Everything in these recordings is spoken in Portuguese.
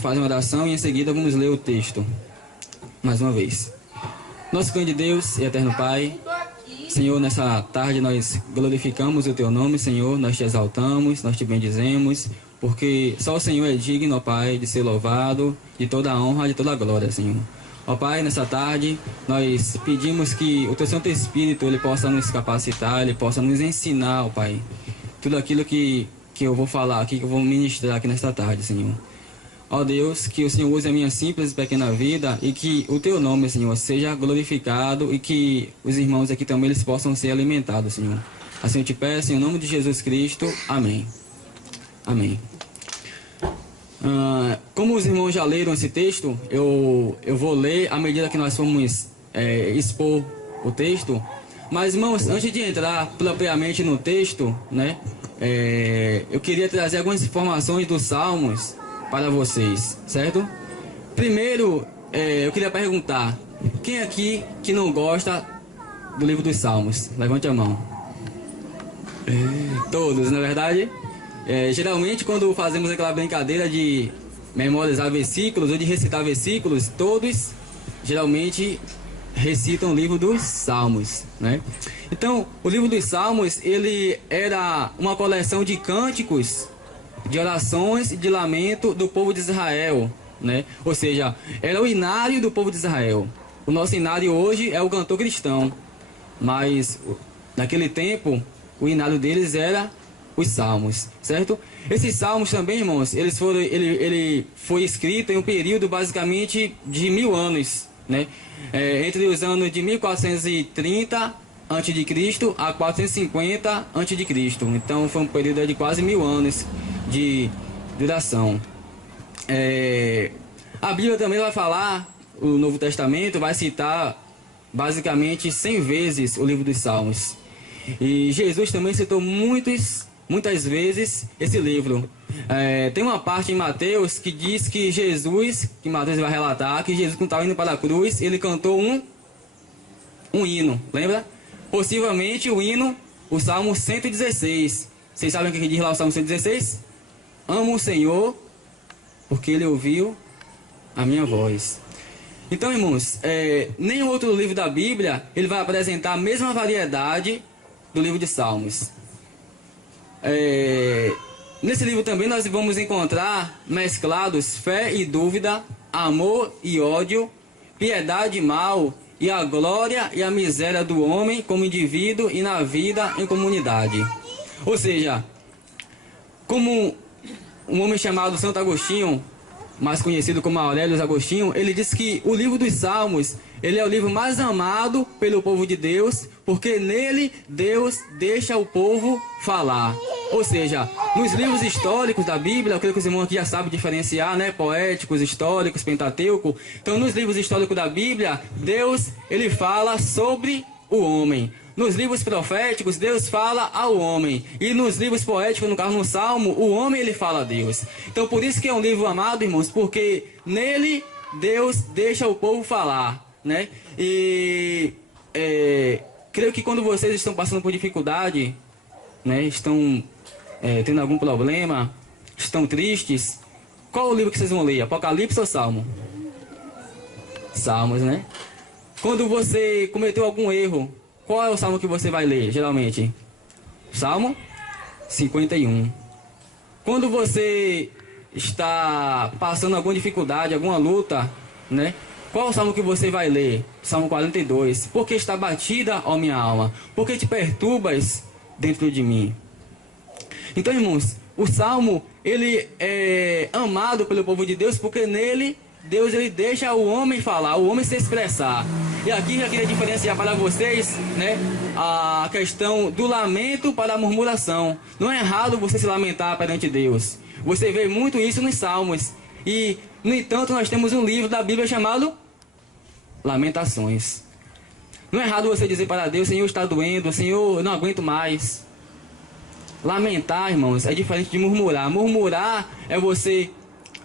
Faz uma oração e em seguida vamos ler o texto. Mais uma vez. Nosso grande Deus e eterno Pai, Senhor, nessa tarde nós glorificamos o Teu nome, Senhor, nós te exaltamos, nós te bendizemos, porque só o Senhor é digno, ó Pai, de ser louvado, de toda a honra, de toda a glória, Senhor. Ó Pai, nessa tarde nós pedimos que o Teu Santo Espírito ele possa nos capacitar, ele possa nos ensinar, ó Pai, tudo aquilo que eu vou falar aqui, que eu vou ministrar aqui nesta tarde, Senhor. Ó Deus, que o Senhor use a minha simples e pequena vida e que o Teu nome, Senhor, seja glorificado e que os irmãos aqui também eles possam ser alimentados, Senhor. Assim eu te peço, em nome de Jesus Cristo. Amém. Amém. Como os irmãos já leram esse texto, eu vou ler à medida que nós formos expor o texto. Mas, irmãos, antes de entrar propriamente no texto, né, eu queria trazer algumas informações dos Salmos para vocês, certo? Primeiro, eu queria perguntar, quem aqui que não gosta do livro dos Salmos? Levante a mão. Todos, não é verdade? Geralmente, quando fazemos aquela brincadeira de memorizar versículos ou de recitar versículos, todos geralmente recitam o livro dos Salmos, né? Então, o livro dos Salmos, ele era uma coleção de cânticos, de orações e de lamento do povo de Israel, né? Ou seja, era o inário do povo de Israel. O nosso inário hoje é o cantor cristão, mas naquele tempo o inário deles era os salmos, certo? Esses salmos também, irmãos, ele foi escrito em um período basicamente de 1000 anos, né? Entre os anos de 1430 a.C. a 450 a.C. Então foi um período de quase 1000 anos de duração. A Bíblia também vai falar, o Novo Testamento vai citar basicamente 100 vezes o livro dos Salmos. E Jesus também citou muitas vezes esse livro. Tem uma parte em Mateus que diz que Jesus, que Mateus vai relatar, que Jesus, quando estava indo para a cruz, ele cantou um hino, lembra? Possivelmente o hino, o Salmo 116. Vocês sabem o que diz lá o Salmo 116? Amo o Senhor, porque Ele ouviu a minha voz. Então, irmãos, nenhum outro livro da Bíblia ele vai apresentar a mesma variedade do livro de Salmos. Nesse livro também nós vamos encontrar mesclados fé e dúvida, amor e ódio, piedade e mal, e a glória e a miséria do homem como indivíduo e na vida em comunidade. Ou seja, como um homem chamado Santo Agostinho, mais conhecido como Aurélio Agostinho, ele diz que o livro dos Salmos, ele é o livro mais amado pelo povo de Deus, porque nele Deus deixa o povo falar. Ou seja, nos livros históricos da Bíblia, eu creio que os irmãos aqui já sabem diferenciar, né? Poéticos, históricos, Pentateuco. Então, nos livros históricos da Bíblia, Deus, ele fala sobre o homem. Nos livros proféticos, Deus fala ao homem. E nos livros poéticos, no caso no Salmo, o homem ele fala a Deus. Então por isso que é um livro amado, irmãos, porque nele Deus deixa o povo falar, né? E creio que quando vocês estão passando por dificuldade, né, estão tendo algum problema, estão tristes, qual o livro que vocês vão ler? Apocalipse ou Salmo? Salmos, né? Quando você cometeu algum erro, qual é o salmo que você vai ler, geralmente? Salmo 51. Quando você está passando alguma dificuldade, alguma luta, né? Qual é o salmo que você vai ler? Salmo 42. Porque está batida, ó minha alma? Porque te perturbas dentro de mim? Então, irmãos, o salmo, ele é amado pelo povo de Deus, porque nele Deus ele deixa o homem falar, o homem se expressar. E aqui já queria diferenciar para vocês, né, a questão do lamento para a murmuração. Não é errado você se lamentar perante Deus. Você vê muito isso nos Salmos. E, no entanto, nós temos um livro da Bíblia chamado Lamentações. Não é errado você dizer para Deus, Senhor, está doendo, Senhor, eu não aguento mais. Lamentar, irmãos, é diferente de murmurar. Murmurar é você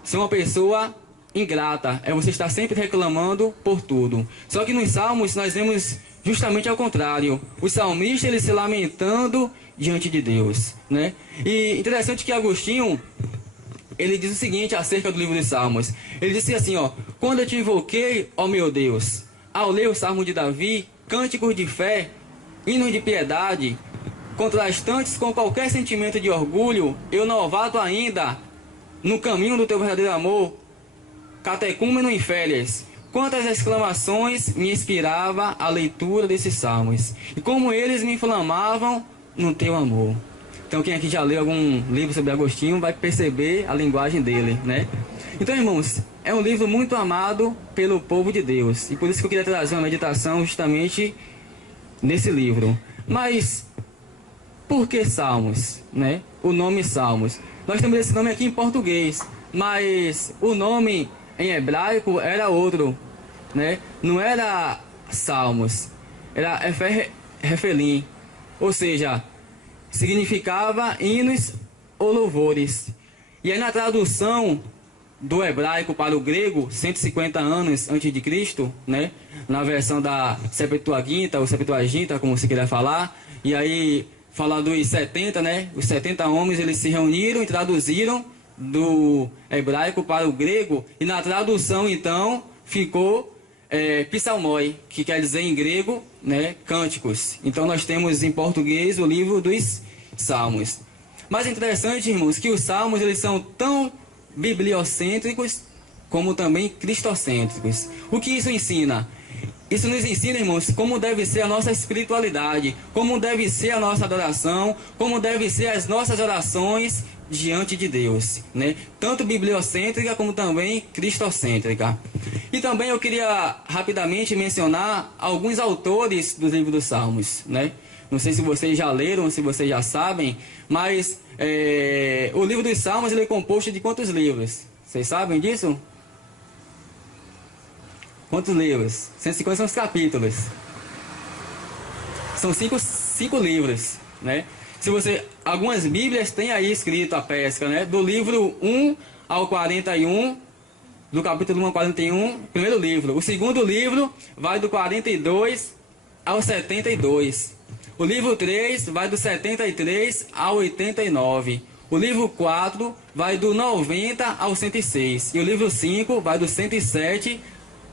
ser uma pessoa ingrata, é você estar sempre reclamando por tudo. Só que nos Salmos nós vemos justamente ao contrário. O salmista ele se lamentando diante de Deus, né? E interessante que Agostinho ele diz o seguinte acerca do livro dos Salmos. Ele disse assim, ó: quando eu te invoquei, ó meu Deus, ao ler o Salmo de Davi, cânticos de fé, hinos de piedade, contrastantes com qualquer sentimento de orgulho, eu novato ainda, no caminho do teu verdadeiro amor, catecúmeno em férias, quantas exclamações me inspirava a leitura desses salmos, e como eles me inflamavam no teu amor. Então quem aqui já leu algum livro sobre Agostinho vai perceber a linguagem dele, né? Então, irmãos, é um livro muito amado pelo povo de Deus, e por isso que eu queria trazer uma meditação justamente nesse livro. Mas por que Salmos, né? O nome Salmos. Nós temos esse nome aqui em português, mas o nome em hebraico era outro, né? Não era Salmos, era Refelim, ou seja, significava hinos ou louvores. E aí na tradução do hebraico para o grego, 150 anos antes de Cristo, né? Na versão da Septuaginta, ou Septuaginta, como você quiser falar, e aí fala dos 70, né? Os 70 homens, eles se reuniram e traduziram do hebraico para o grego, e na tradução então ficou psalmoi, que quer dizer em grego, né, cânticos. Então nós temos em português o livro dos Salmos. Mas é interessante, irmãos, que os Salmos eles são tão bibliocêntricos como também cristocêntricos. O que isso ensina? Isso nos ensina, irmãos, como deve ser a nossa espiritualidade, como deve ser a nossa adoração, como deve ser as nossas orações diante de Deus, né? Tanto bibliocêntrica como também cristocêntrica. E também eu queria rapidamente mencionar alguns autores do livro dos Salmos, né? Não sei se vocês já leram, se vocês já sabem, mas o livro dos Salmos ele é composto de quantos livros? Vocês sabem disso? Quantos livros? 150 são os capítulos. São cinco livros, né? Se você, algumas bíblias têm aí escrito a pesca, né? Do livro 1 ao 41, do capítulo 1 ao 41, primeiro livro. O segundo livro vai do 42 ao 72. O livro 3 vai do 73 ao 89. O livro 4 vai do 90 ao 106. E o livro 5 vai do 107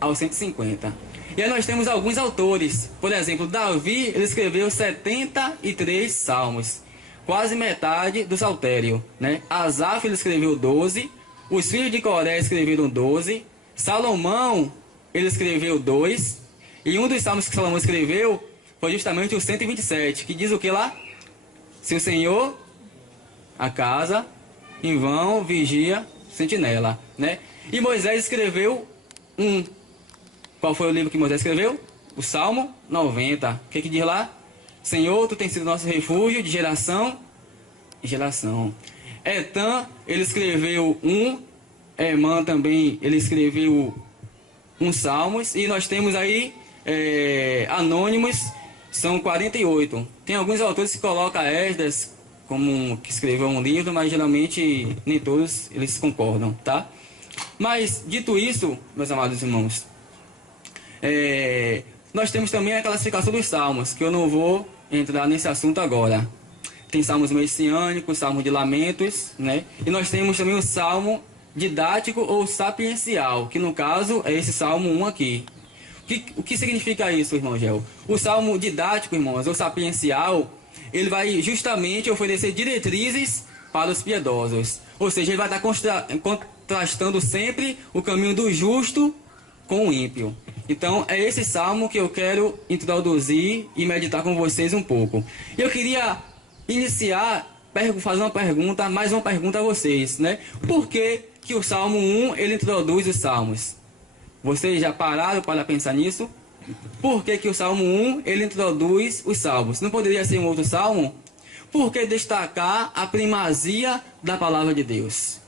ao 150. E aí nós temos alguns autores. Por exemplo, Davi, ele escreveu 73 salmos, quase metade do saltério, né? Asaf, ele escreveu 12. Os filhos de Coré escreveram 12. Salomão, ele escreveu 2. E um dos salmos que Salomão escreveu foi justamente o 127, que diz o que lá? Se o Senhor a casa, em vão vigia sentinela, né? E Moisés escreveu um. Qual foi o livro que Moisés escreveu? O Salmo 90. O que diz lá? Senhor, tu tens sido nosso refúgio de geração em geração. Etan, ele escreveu um. Emã também, ele escreveu uns salmos. E nós temos aí anônimos, são 48. Tem alguns autores que colocam Esdras como que escreveu um livro, mas geralmente nem todos eles concordam, tá? Mas, dito isso, meus amados irmãos, nós temos também a classificação dos salmos, que eu não vou entrar nesse assunto agora. Tem salmos messiânicos, salmos de lamentos, né? E nós temos também o salmo didático ou sapiencial, que no caso é esse salmo 1 aqui. O que significa isso, irmão Gel? O salmo didático, irmãos, ou sapiencial, ele vai justamente oferecer diretrizes para os piedosos. Ou seja, ele vai estar contrastando sempre o caminho do justo com o ímpio. Então, é esse salmo que eu quero introduzir e meditar com vocês um pouco. Eu queria iniciar, fazer uma pergunta, mais uma pergunta a vocês, né? Por que o Salmo 1, ele introduz os salmos? Vocês já pararam para pensar nisso? Por que o Salmo 1, ele introduz os salmos? Não poderia ser um outro salmo? Por que destacar a primazia da palavra de Deus?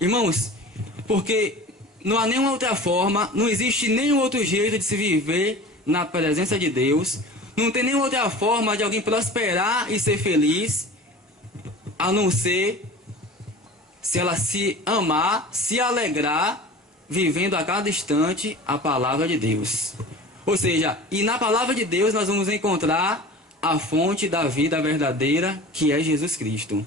Irmãos, porque não há nenhuma outra forma, não existe nenhum outro jeito de se viver na presença de Deus, não tem nenhuma outra forma de alguém prosperar e ser feliz, a não ser se ela se amar, se alegrar, vivendo a cada instante a palavra de Deus. Ou seja, e na palavra de Deus nós vamos encontrar a fonte da vida verdadeira, que é Jesus Cristo.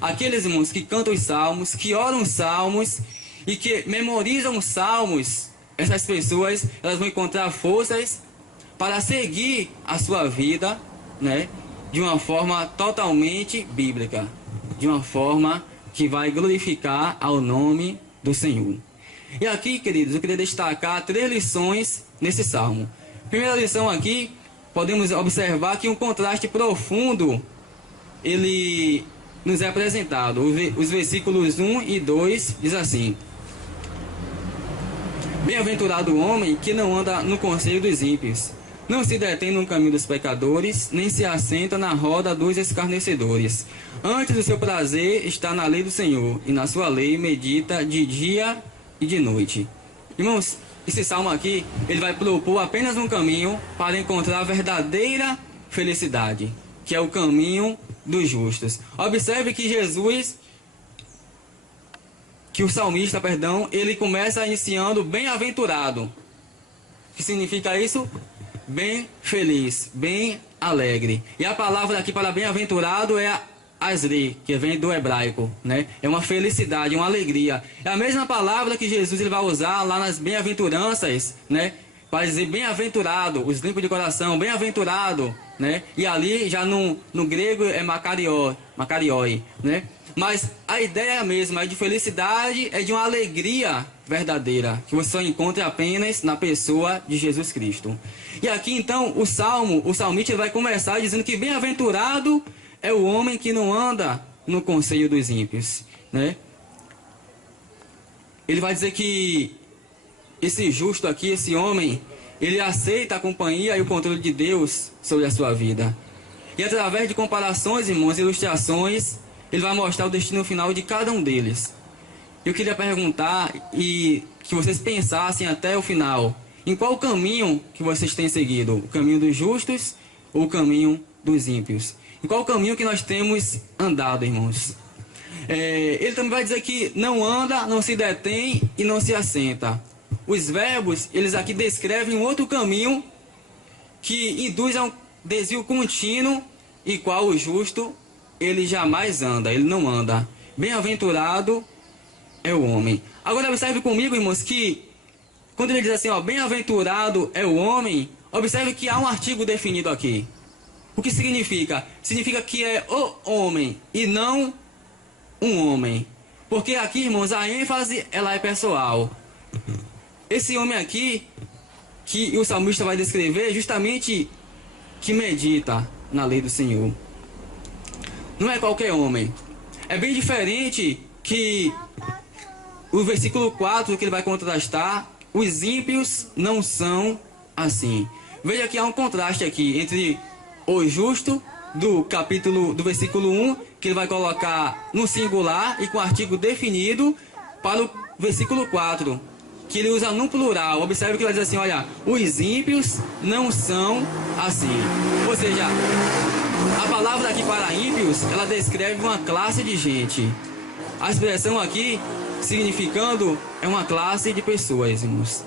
Aqueles, irmãos, que cantam os salmos, que oram os salmos e que memorizam os salmos, essas pessoas, elas vão encontrar forças para seguir a sua vida, né, de uma forma totalmente bíblica, de uma forma que vai glorificar ao nome do Senhor. E aqui, queridos, eu queria destacar 3 lições nesse salmo. Primeira lição aqui, podemos observar que um contraste profundo, ele nos é apresentado. Os versículos 1 e 2 diz assim: Bem-aventurado o homem que não anda no conselho dos ímpios, não se detém no caminho dos pecadores, nem se assenta na roda dos escarnecedores. Antes, o seu prazer está na lei do Senhor, e na sua lei medita de dia e de noite. Irmãos, esse salmo aqui, ele vai propor apenas um caminho para encontrar a verdadeira felicidade, que é o caminho dos justos. Observe que o salmista, ele começa iniciando bem-aventurado. O que significa isso? Bem feliz, bem alegre. E a palavra aqui para bem-aventurado é asri, que vem do hebraico, né? É uma felicidade, uma alegria. É a mesma palavra que Jesus ele vai usar lá nas bem-aventuranças, né? Para dizer bem-aventurado, os limpos de coração, bem-aventurado, né? E ali já no grego é makarioi, né? Mas a ideia é a mesma, é de felicidade, é de uma alegria verdadeira, que você só encontra apenas na pessoa de Jesus Cristo. E aqui então o salmista vai começar dizendo que bem-aventurado é o homem que não anda no conselho dos ímpios, né? Ele vai dizer que esse justo aqui, esse homem, ele aceita a companhia e o controle de Deus sobre a sua vida. E através de comparações, irmãos, ilustrações, ele vai mostrar o destino final de cada um deles. Eu queria perguntar e que vocês pensassem até o final, em qual caminho que vocês têm seguido? O caminho dos justos ou o caminho dos ímpios? Em qual caminho que nós temos andado, irmãos? Ele também vai dizer que não anda, não se detém e não se assenta. Os verbos, eles aqui descrevem um outro caminho que induz a um desvio contínuo e qual o justo, ele jamais anda, ele não anda. Bem-aventurado é o homem. Agora observe comigo, irmãos, que quando ele diz assim, ó, bem-aventurado é o homem, observe que há um artigo definido aqui. O que significa? Significa que é o homem e não um homem. Porque aqui, irmãos, a ênfase ela é pessoal. Esse homem aqui, que o salmista vai descrever, justamente que medita na lei do Senhor. Não é qualquer homem. É bem diferente que o versículo 4 que ele vai contrastar, os ímpios não são assim. Veja que há um contraste aqui entre o justo do versículo 1, que ele vai colocar no singular e com artigo definido, para o versículo 4, que ele usa no plural. Observe que ele vai dizer assim, olha, os ímpios não são assim. Ou seja, a palavra aqui para ímpios, ela descreve uma classe de gente. A expressão aqui, significando, é uma classe de pessoas, irmãos.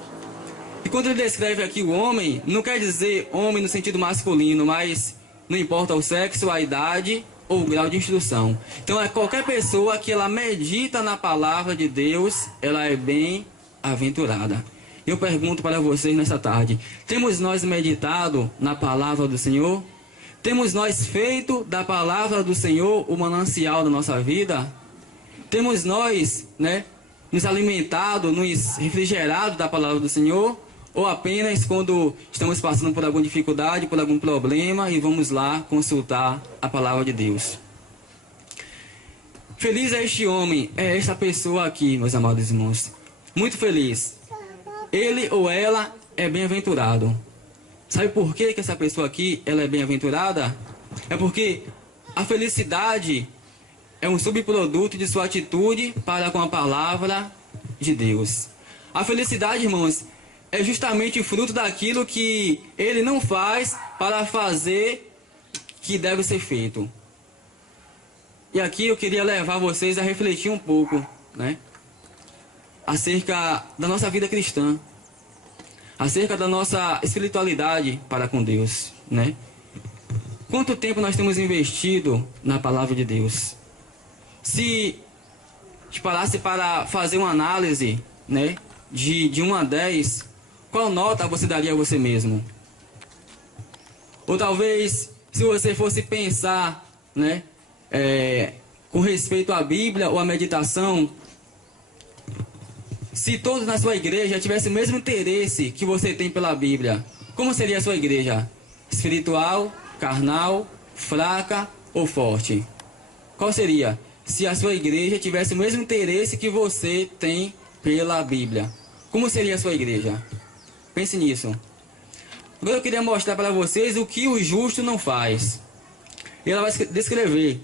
E quando ele descreve aqui o homem, não quer dizer homem no sentido masculino, mas não importa o sexo, a idade ou o grau de instrução. Então é qualquer pessoa que ela medita na palavra de Deus, ela é bem-aventurada. Eu pergunto para vocês nessa tarde, temos nós meditado na palavra do Senhor? Temos nós feito da palavra do Senhor o manancial da nossa vida? Temos nós, nos alimentado, nos refrigerado da palavra do Senhor? Ou apenas quando estamos passando por alguma dificuldade, por algum problema e vamos lá consultar a palavra de Deus? Feliz é este homem, é esta pessoa aqui, meus amados irmãos. Muito feliz. Ele ou ela é bem-aventurado. Sabe por que essa pessoa aqui ela é bem-aventurada? É porque a felicidade é um subproduto de sua atitude para com a palavra de Deus. A felicidade, irmãos, é justamente fruto daquilo que ele não faz para fazer que deve ser feito. E aqui eu queria levar vocês a refletir um pouco, acerca da nossa vida cristã, acerca da nossa espiritualidade para com Deus, Quanto tempo nós temos investido na palavra de Deus? se te parasse para fazer uma análise, né, de 1 a 10, qual nota você daria a você mesmo? Ou talvez, se você fosse pensar, né, com respeito à Bíblia ou à meditação, se todos na sua igreja tivessem o mesmo interesse que você tem pela Bíblia, como seria a sua igreja? Espiritual, carnal, fraca ou forte? Qual seria? Se a sua igreja tivesse o mesmo interesse que você tem pela Bíblia, como seria a sua igreja? Pense nisso. Agora eu queria mostrar para vocês o que o justo não faz. Ela vai descrever.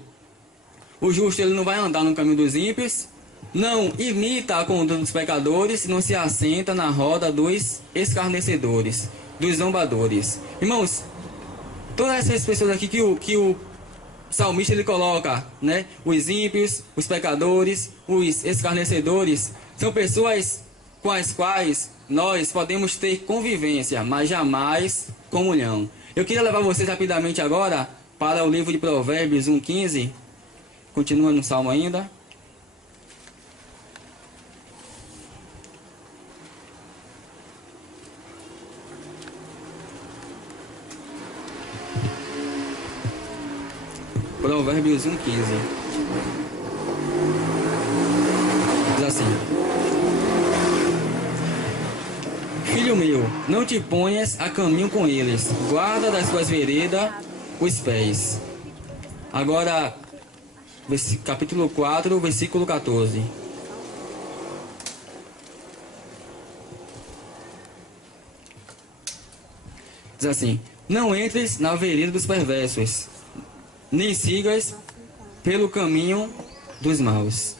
O justo, ele não vai andar no caminho dos ímpios, não imita a conduta dos pecadores, não se assenta na roda dos escarnecedores, dos zombadores. Irmãos, todas essas pessoas aqui que o salmista ele coloca, né? Os ímpios, os pecadores, os escarnecedores, são pessoas com as quais nós podemos ter convivência, mas jamais comunhão. Eu queria levar vocês rapidamente agora para o livro de Provérbios 1:15. Continua no Salmo ainda. Provérbios 1:15. Diz assim: Filho meu, não te ponhas a caminho com eles, guarda das suas veredas os pés. Agora, capítulo 4, versículo 14. Diz assim: Não entres na vereda dos perversos, nem sigas pelo caminho dos maus.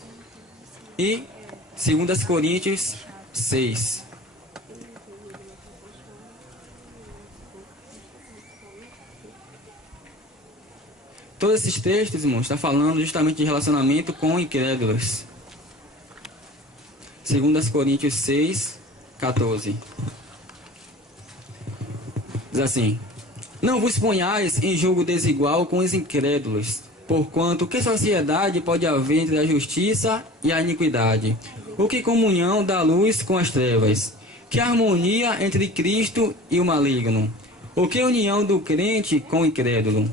E 2 Coríntios 6. Todos esses textos, irmãos, está falando justamente de relacionamento com incrédulos. 2 Coríntios 6, 14. Diz assim: Não vos ponhais em julgo desigual com os incrédulos, porquanto que sociedade pode haver entre a justiça e a iniquidade? O que comunhão da luz com as trevas? Que harmonia entre Cristo e o maligno? O que união do crente com o incrédulo?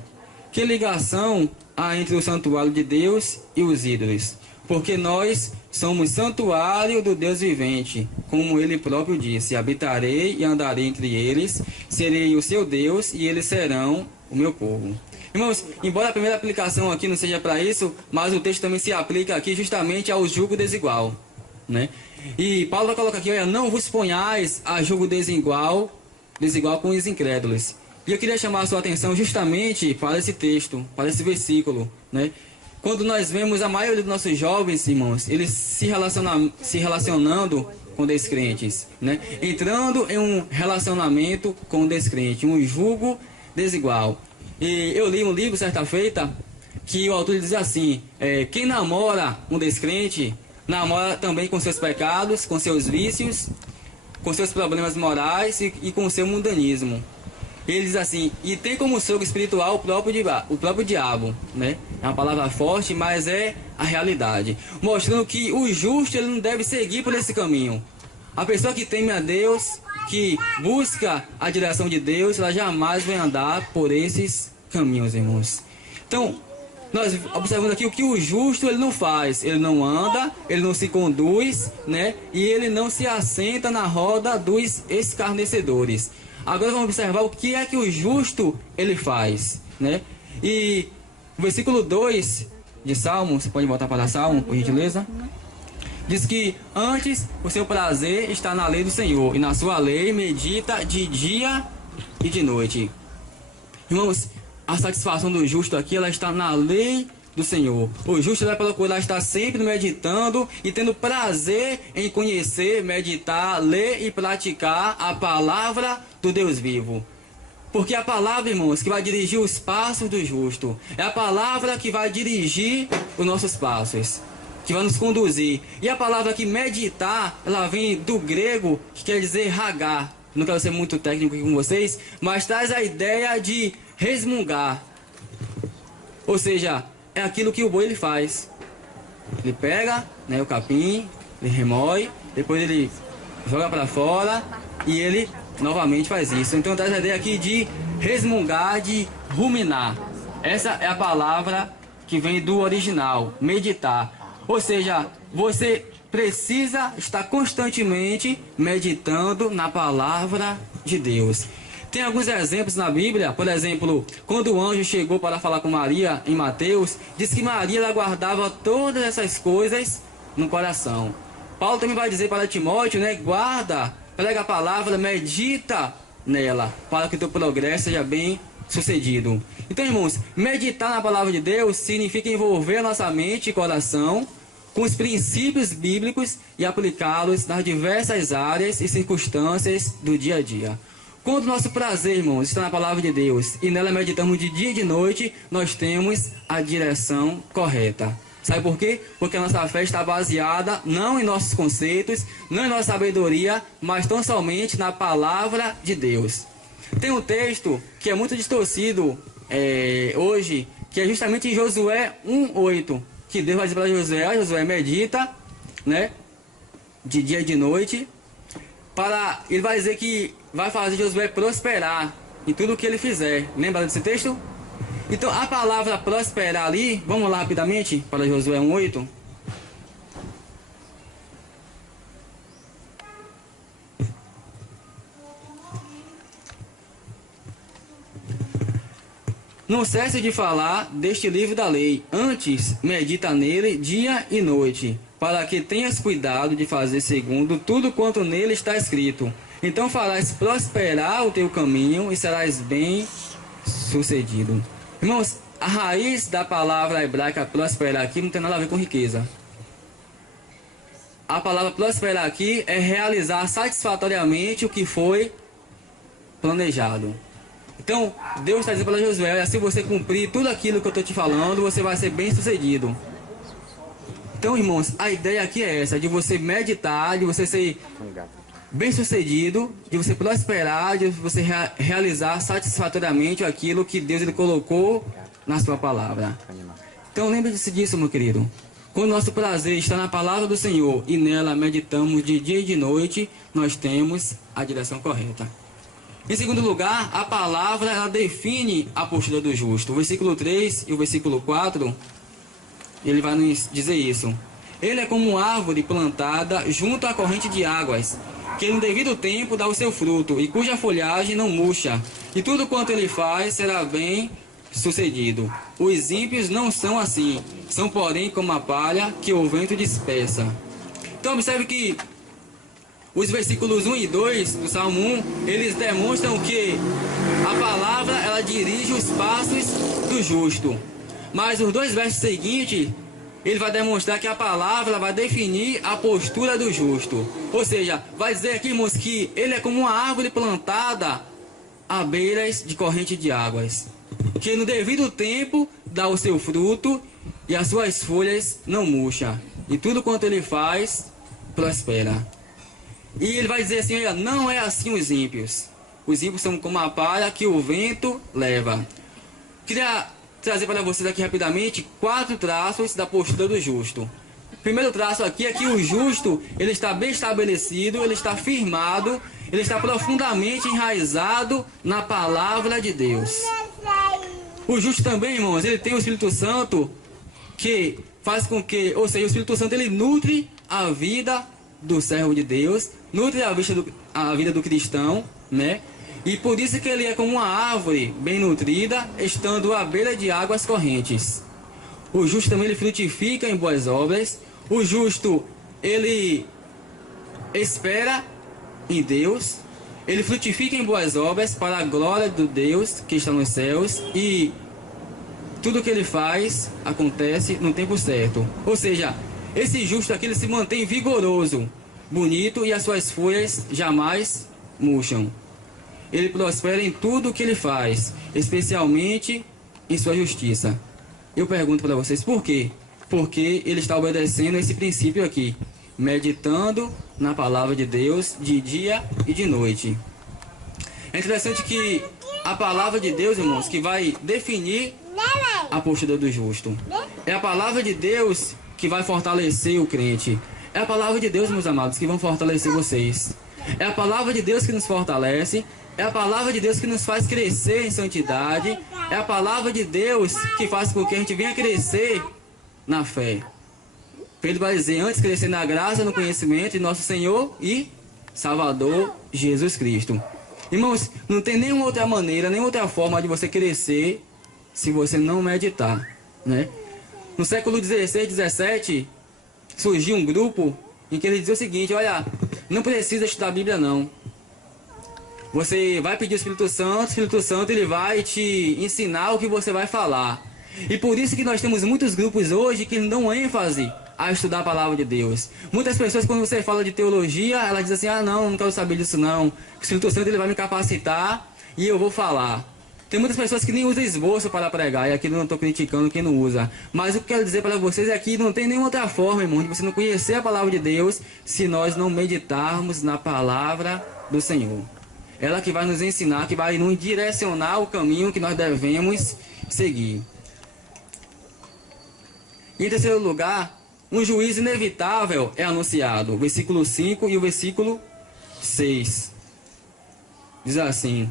Que ligação há entre o santuário de Deus e os ídolos? Porque nós somos santuário do Deus vivente, como ele próprio disse: habitarei e andarei entre eles, serei o seu Deus e eles serão o meu povo. Irmãos, embora a primeira aplicação aqui não seja para isso, mas o texto também se aplica aqui justamente ao julgo desigual, né? E Paulo vai colocar aqui: olha, não vos ponhais a julgo desigual com os incrédulos. E eu queria chamar a sua atenção justamente para esse texto, para esse versículo, né? Quando nós vemos a maioria dos nossos jovens, irmãos, eles se relacionando com descrentes, né? Entrando em um relacionamento com descrente, um julgo desigual. E eu li um livro certa feita que o autor diz assim: quem namora um descrente, namora também com seus pecados, com seus vícios, com seus problemas morais e com seu mundanismo. Ele diz assim: e tem como sogro espiritual o próprio diabo, né? É uma palavra forte, mas é a realidade, mostrando que o justo ele não deve seguir por esse caminho. A pessoa que teme a Deus, que busca a direção de Deus, ela jamais vai andar por esses caminhos, irmãos. Então, nós observamos aqui o que o justo ele não faz. Ele não anda, ele não se conduz, né? E ele não se assenta na roda dos escarnecedores. Agora vamos observar o que é que o justo ele faz, né? E o versículo 2 de Salmo, você pode voltar para Salmo, por gentileza? Diz que antes o seu prazer está na lei do Senhor, e na sua lei medita de dia e de noite. Irmãos, a satisfação do justo aqui, ela está na lei do Senhor. O justo vai procurar estar sempre meditando e tendo prazer em conhecer, meditar, ler e praticar a palavra do Deus vivo. Porque é a palavra, irmãos, que vai dirigir os passos do justo. É a palavra que vai dirigir os nossos passos, que vai nos conduzir. E a palavra que meditar, ela vem do grego, que quer dizer ragar. Não quero ser muito técnico aqui com vocês, mas traz a ideia de resmungar. Ou seja, é aquilo que o boi ele faz. Ele pega, né, o capim, ele remoe, depois ele joga para fora e ele novamente faz isso. Então traz a ideia aqui de resmungar, de ruminar. Essa é a palavra que vem do original, meditar. Ou seja, você precisa estar constantemente meditando na palavra de Deus. Tem alguns exemplos na Bíblia, por exemplo, quando o anjo chegou para falar com Maria em Mateus, diz que Maria ela guardava todas essas coisas no coração. Paulo também vai dizer para Timóteo, né, guarda, prega a palavra, medita nela, para que o teu progresso seja bem sucedido. Então, irmãos, meditar na palavra de Deus significa envolver a nossa mente e coração com os princípios bíblicos e aplicá-los nas diversas áreas e circunstâncias do dia a dia. Quando o nosso prazer, irmãos, está na palavra de Deus e nela meditamos de dia e de noite, nós temos a direção correta. Sabe por quê? Porque a nossa fé está baseada não em nossos conceitos, não em nossa sabedoria, mas tão somente na palavra de Deus. Tem um texto que é muito distorcido hoje, que é justamente em Josué 1:8, que Deus vai dizer para Josué, Josué medita, né, de dia e de noite, ele vai dizer que vai fazer Josué prosperar em tudo o que ele fizer. Lembra desse texto? Então a palavra prosperar ali, vamos lá rapidamente para Josué 1:8. Não cesse de falar deste livro da lei, antes medita nele dia e noite, para que tenhas cuidado de fazer segundo tudo quanto nele está escrito. Então farás prosperar o teu caminho e serás bem sucedido. Irmãos, a raiz da palavra hebraica prosperar aqui não tem nada a ver com riqueza. A palavra prosperar aqui é realizar satisfatoriamente o que foi planejado. Então, Deus está dizendo para Josué, se você cumprir tudo aquilo que eu estou te falando, você vai ser bem sucedido. Então, irmãos, a ideia aqui é essa, de você meditar, de você ser bem sucedido, de você prosperar, de você realizar satisfatoriamente aquilo que Deus ele colocou na sua palavra. Então, lembre-se disso, meu querido. Quando nosso prazer está na palavra do Senhor e nela meditamos de dia e de noite, nós temos a direção correta. Em segundo lugar, a palavra ela define a postura do justo. O versículo 3 e o versículo 4, ele vai nos dizer isso. Ele é como uma árvore plantada junto à corrente de águas, que no devido tempo dá o seu fruto, e cuja folhagem não murcha, e tudo quanto ele faz será bem sucedido. Os ímpios não são assim, são porém como a palha que o vento dispersa. Então observe que os versículos 1 e 2 do Salmo 1, eles demonstram que a palavra ela dirige os passos do justo. Mas os dois versos seguintes, ele vai demonstrar que a palavra vai definir a postura do justo. Ou seja, vai dizer aqui, irmãos, que ele é como uma árvore plantada à beiras de corrente de águas, que no devido tempo dá o seu fruto e as suas folhas não murcham, e tudo quanto ele faz prospera. E ele vai dizer assim, olha, não é assim os ímpios. Os ímpios são como a palha que o vento leva. Queria trazer para vocês aqui rapidamente 4 traços da postura do justo. O primeiro traço aqui é que o justo, ele está bem estabelecido, ele está firmado, ele está profundamente enraizado na palavra de Deus. O justo também, irmãos, ele tem o Espírito Santo que faz com que, ou seja, o Espírito Santo ele nutre a vida do servo de Deus, nutre a vida do cristão, né? E por isso que ele é como uma árvore bem nutrida, estando à beira de águas correntes. O justo também ele frutifica em boas obras. O justo ele espera em Deus. Ele frutifica em boas obras para a glória do Deus que está nos céus. E tudo que ele faz acontece no tempo certo. Ou seja, esse justo aqui ele se mantém vigoroso, bonito, e as suas folhas jamais murcham. Ele prospera em tudo o que ele faz, especialmente em sua justiça. Eu pergunto para vocês por quê? Porque ele está obedecendo esse princípio aqui, meditando na palavra de Deus de dia e de noite. É interessante que a palavra de Deus, irmãos, que vai definir a postura do justo. É a palavra de Deus que vai fortalecer o crente. É a palavra de Deus, meus amados, que vão fortalecer vocês. É a palavra de Deus que nos fortalece. É a palavra de Deus que nos faz crescer em santidade. É a palavra de Deus que faz com que a gente venha crescer na fé. Pedro vai dizer, antes crescer na graça, no conhecimento de nosso Senhor e Salvador Jesus Cristo. Irmãos, não tem nenhuma outra maneira, nenhuma outra forma de você crescer se você não meditar, né? No século 16, 17, surgiu um grupo em que ele dizia o seguinte, olha, não precisa estudar a Bíblia não. Você vai pedir o Espírito Santo ele vai te ensinar o que você vai falar. E por isso que nós temos muitos grupos hoje que dão ênfase a estudar a palavra de Deus. Muitas pessoas, quando você fala de teologia, elas dizem assim, ah não quero saber disso não. O Espírito Santo ele vai me capacitar e eu vou falar. Tem muitas pessoas que nem usam esboço para pregar, e aqui eu não estou criticando quem não usa. Mas o que eu quero dizer para vocês é que não tem nenhuma outra forma, irmão, de você não conhecer a palavra de Deus se nós não meditarmos na palavra do Senhor. Ela que vai nos ensinar, que vai nos direcionar o caminho que nós devemos seguir. E em terceiro lugar, um juízo inevitável é anunciado. O versículo 5 e o versículo 6. Diz assim: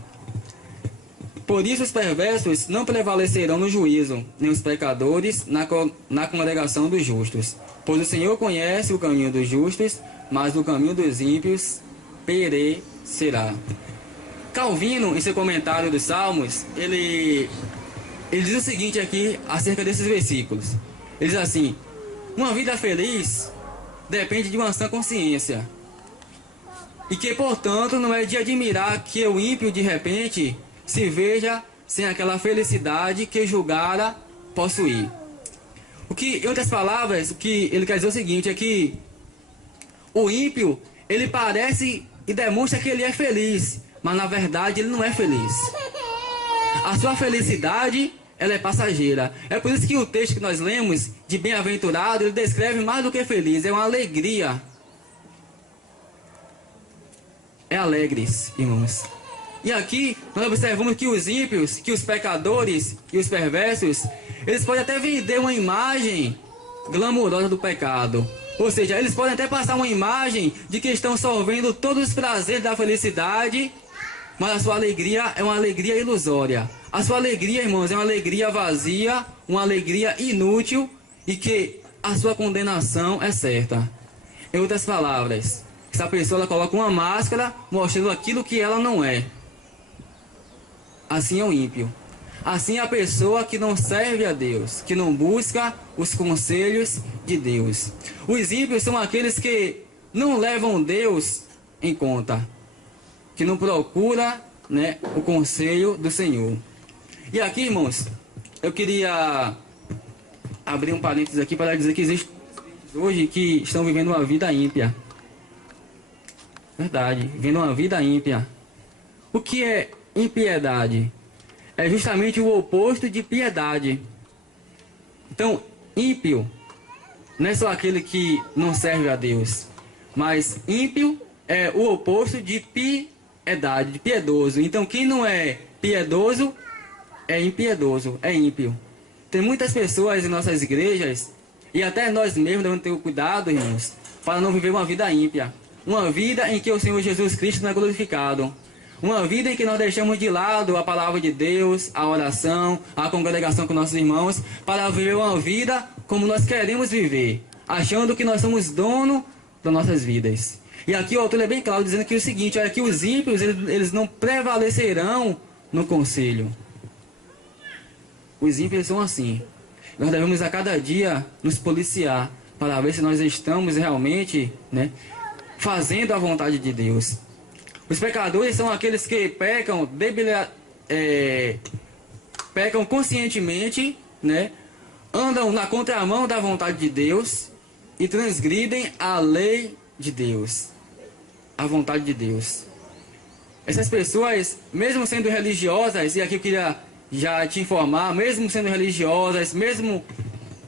por isso os perversos não prevalecerão no juízo, nem os pecadores na congregação dos justos. Pois o Senhor conhece o caminho dos justos, mas o caminho dos ímpios perecerá. Calvino, em seu comentário dos Salmos, ele diz o seguinte aqui acerca desses versículos. Ele diz assim: uma vida feliz depende de uma sã consciência. E que, portanto, não é de admirar que o ímpio, de repente, se veja sem aquela felicidade que julgara possuir. Em outras palavras, o que ele quer dizer é o seguinte, é que o ímpio, ele parece e demonstra que ele é feliz, mas na verdade ele não é feliz. A sua felicidade, ela é passageira. É por isso que o texto que nós lemos, de bem-aventurado, ele descreve mais do que feliz, é uma alegria. É alegres, irmãos. E aqui nós observamos que os ímpios, que os pecadores e os perversos, eles podem até vender uma imagem glamourosa do pecado. Ou seja, eles podem até passar uma imagem de que estão sorvendo todos os prazeres da felicidade, mas a sua alegria é uma alegria ilusória. A sua alegria, irmãos, é uma alegria vazia, uma alegria inútil e que a sua condenação é certa. Em outras palavras, essa pessoa ela coloca uma máscara mostrando aquilo que ela não é. Assim é o ímpio. Assim é a pessoa que não serve a Deus, que não busca os conselhos de Deus. Os ímpios são aqueles que não levam Deus em conta, que não procura, né, o conselho do Senhor. E aqui, irmãos, eu queria abrir um parênteses aqui para dizer que existem hoje que estão vivendo uma vida ímpia. Verdade, vivendo uma vida ímpia. O que é impiedade? É justamente o oposto de piedade. Então, ímpio não é só aquele que não serve a Deus, mas ímpio é o oposto de piedade, de piedoso. Então, quem não é piedoso é impiedoso, é ímpio. Tem muitas pessoas em nossas igrejas, e até nós mesmos devemos ter o cuidado, irmãos, para não viver uma vida ímpia. Uma vida em que o Senhor Jesus Cristo não é glorificado. Uma vida em que nós deixamos de lado a palavra de Deus, a oração, a congregação com nossos irmãos, para viver uma vida como nós queremos viver, achando que nós somos dono das nossas vidas. E aqui o autor é bem claro, dizendo que o seguinte, olha, que os ímpios, eles não prevalecerão no conselho. Os ímpios são assim. Nós devemos a cada dia nos policiar, para ver se nós estamos realmente, né, fazendo a vontade de Deus. Os pecadores são aqueles que pecam, pecam conscientemente, né? Andam na contramão da vontade de Deus e transgridem a lei de Deus, a vontade de Deus. Essas pessoas, mesmo sendo religiosas, e aqui eu queria já te informar, mesmo sendo religiosas, mesmo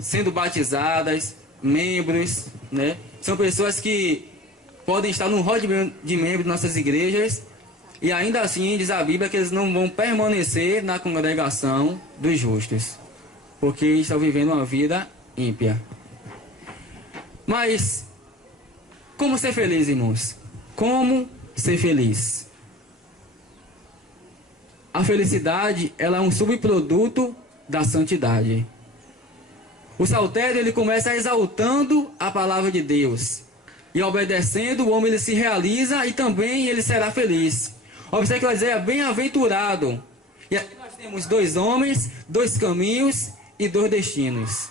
sendo batizadas, membros, né? São pessoas que podem estar no rol de membros de nossas igrejas e ainda assim diz a Bíblia que eles não vão permanecer na congregação dos justos, porque estão vivendo uma vida ímpia. Mas, como ser feliz, irmãos? Como ser feliz? A felicidade, ela é um subproduto da santidade. O saltério, ele começa exaltando a palavra de Deus. E obedecendo, o homem ele se realiza e também ele será feliz. Observe que vai dizer, bem-aventurado. E aqui nós temos dois homens, dois caminhos e dois destinos.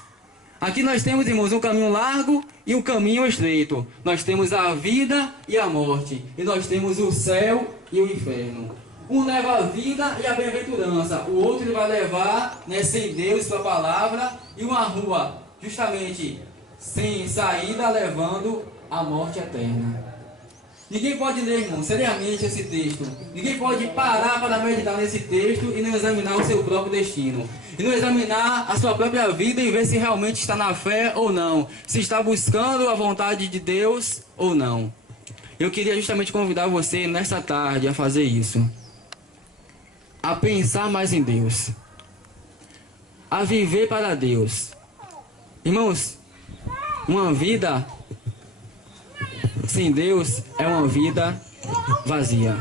Aqui nós temos, irmãos, um caminho largo e um caminho estreito. Nós temos a vida e a morte. E nós temos o céu e o inferno. Um leva a vida e a bem-aventurança. O outro ele vai levar, né, sem Deus, sua palavra, e uma rua, justamente, sem saída, levando a morte eterna. Ninguém pode ler, irmão, seriamente esse texto. Ninguém pode parar para meditar nesse texto e não examinar o seu próprio destino. E não examinar a sua própria vida e ver se realmente está na fé ou não. Se está buscando a vontade de Deus ou não. Eu queria justamente convidar você nesta tarde a fazer isso. A pensar mais em Deus. A viver para Deus. Irmãos, uma vida sem Deus é uma vida vazia.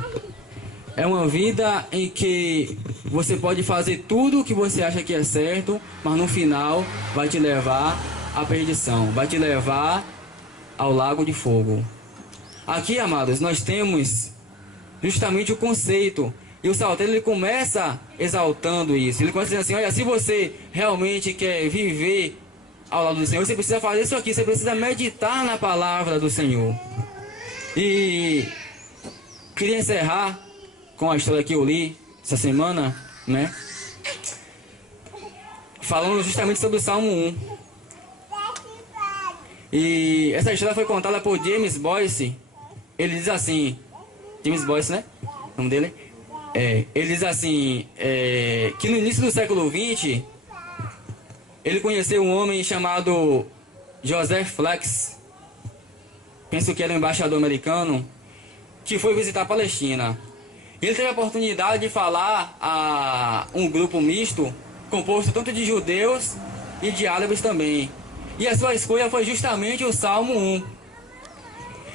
É uma vida em que você pode fazer tudo o que você acha que é certo, mas no final vai te levar à perdição, vai te levar ao lago de fogo. Aqui, amados, nós temos justamente o conceito. E o saltério ele começa exaltando isso. Ele começa dizendo assim, olha, se você realmente quer viver ao lado do Senhor, você precisa fazer isso aqui, você precisa meditar na palavra do Senhor. E queria encerrar com a história que eu li essa semana, né? Falando justamente sobre o Salmo 1. E essa história foi contada por James Boyce. Ele diz assim, James Boyce, né? O nome dele? Ele diz assim, que no início do século XX, ele conheceu um homem chamado Joseph Flex, penso que era um embaixador americano, que foi visitar a Palestina. Ele teve a oportunidade de falar a um grupo misto, composto tanto de judeus e de árabes também. E a sua escolha foi justamente o Salmo 1.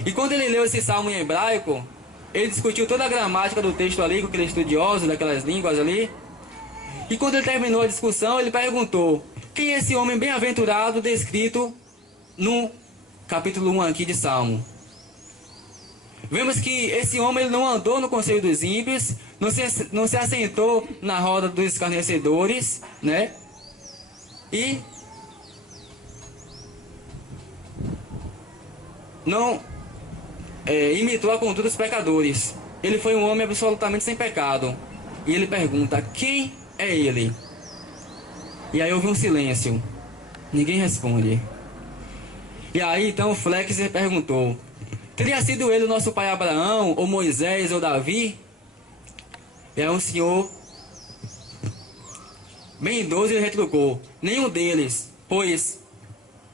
E quando ele leu esse salmo em hebraico, ele discutiu toda a gramática do texto ali, com aquele estudioso daquelas línguas ali. E quando ele terminou a discussão, ele perguntou: quem é esse homem bem-aventurado descrito no capítulo 1 aqui de Salmo? Vemos que esse homem ele não andou no conselho dos ímpios, não se assentou na roda dos escarnecedores, né? E não imitou a conduta dos pecadores. Ele foi um homem absolutamente sem pecado. E ele pergunta: quem é ele? E aí houve um silêncio. Ninguém responde. E aí então Flex perguntou: teria sido ele o nosso pai Abraão, ou Moisés, ou Davi? E aí um senhor bem idoso ele retrucou: nenhum deles, pois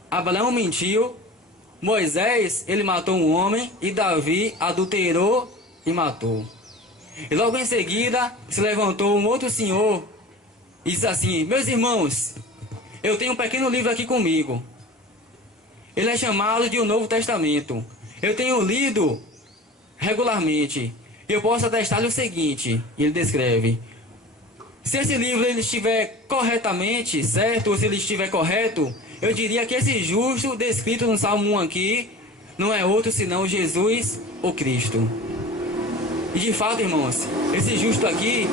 Abraão mentiu, Moisés ele matou um homem e Davi adulterou e matou. E logo em seguida se levantou um outro senhor e disse assim: meus irmãos, eu tenho um pequeno livro aqui comigo. Ele é chamado de o Novo Testamento. Eu tenho lido regularmente. Eu posso atestar-lhe o seguinte. Ele descreve: se esse livro ele estiver corretamente certo, ou se ele estiver correto, eu diria que esse justo descrito no Salmo 1 aqui não é outro senão Jesus, o Cristo. E de fato, irmãos, esse justo aqui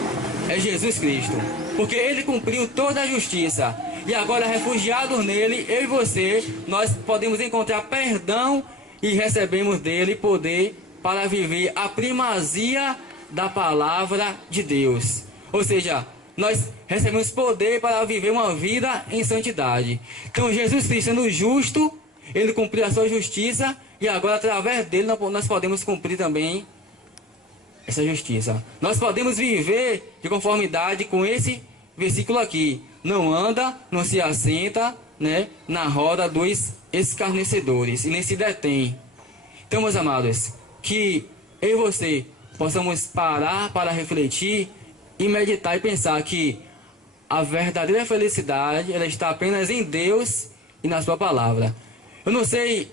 é Jesus Cristo, porque ele cumpriu toda a justiça. E agora, refugiados nele, eu e você, nós podemos encontrar perdão e recebemos dele poder para viver a primazia da palavra de Deus. Ou seja, nós recebemos poder para viver uma vida em santidade. Então Jesus Cristo, sendo justo, ele cumpriu a sua justiça, e agora através dele nós podemos cumprir também essa justiça. Nós podemos viver de conformidade com esse versículo aqui: não anda, não se assenta, né, na roda dos escarnecedores, e nem se detém. Então, meus amados, que eu e você possamos parar para refletir e meditar e pensar que a verdadeira felicidade ela está apenas em Deus e na sua palavra. Eu não sei,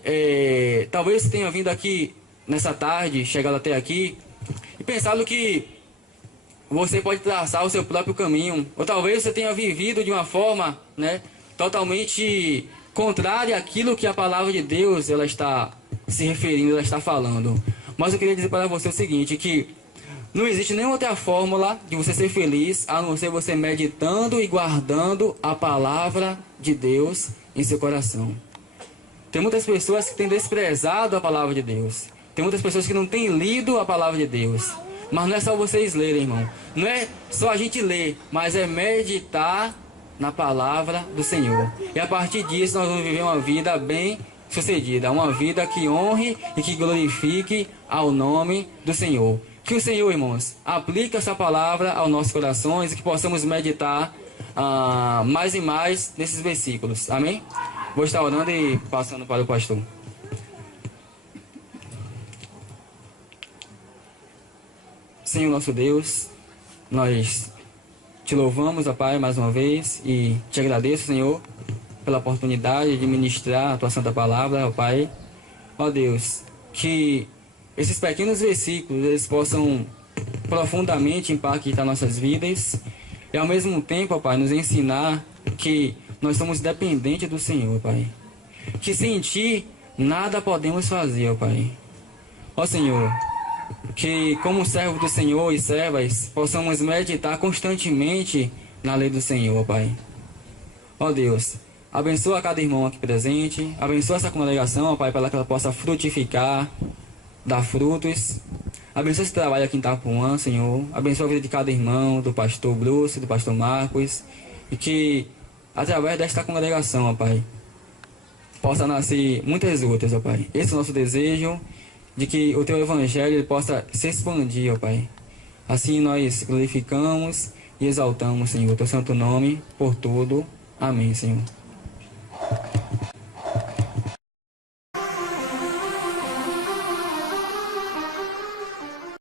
talvez você tenha vindo aqui nessa tarde, chegado até aqui, e pensado que você pode traçar o seu próprio caminho. Ou talvez você tenha vivido de uma forma, né, totalmente contrária àquilo que a palavra de Deus ela está se referindo, ela está falando. Mas eu queria dizer para você o seguinte, que não existe nenhuma outra fórmula de você ser feliz, a não ser você meditando e guardando a palavra de Deus em seu coração. Tem muitas pessoas que têm desprezado a palavra de Deus. Tem muitas pessoas que não têm lido a palavra de Deus. Mas não é só vocês lerem, irmão. Não é só a gente ler, mas é meditar na palavra do Senhor. E a partir disso nós vamos viver uma vida bem sucedida. Uma vida que honre e que glorifique ao nome do Senhor. Que o Senhor, irmãos, aplique essa palavra aos nossos corações e que possamos meditar mais e mais nesses versículos. Amém? Vou estar orando e passando para o pastor. Senhor nosso Deus, nós te louvamos, ó Pai, mais uma vez e te agradeço, Senhor, pela oportunidade de ministrar a tua santa palavra, ó Pai. Ó Deus, que esses pequenos versículos eles possam profundamente impactar nossas vidas e ao mesmo tempo, ó Pai, nos ensinar que nós somos dependentes do Senhor, Pai. Que sem Ti nada podemos fazer, ó Pai. Ó Senhor, que como servo do Senhor e servas possamos meditar constantemente na lei do Senhor, ó Pai. Ó Deus, abençoa cada irmão aqui presente, abençoa essa congregação, ó Pai, para que ela possa frutificar, dar frutos. Abençoa esse trabalho aqui em Itapuã, Senhor. Abençoa a vida de cada irmão, do pastor Bruce, do pastor Marcos, e que através desta congregação, ó Pai, possa nascer muitas outras, ó Pai. Esse é o nosso desejo, de que o Teu Evangelho ele possa se expandir, ó Pai. Assim nós glorificamos e exaltamos, Senhor, o Teu santo nome por tudo. Amém, Senhor.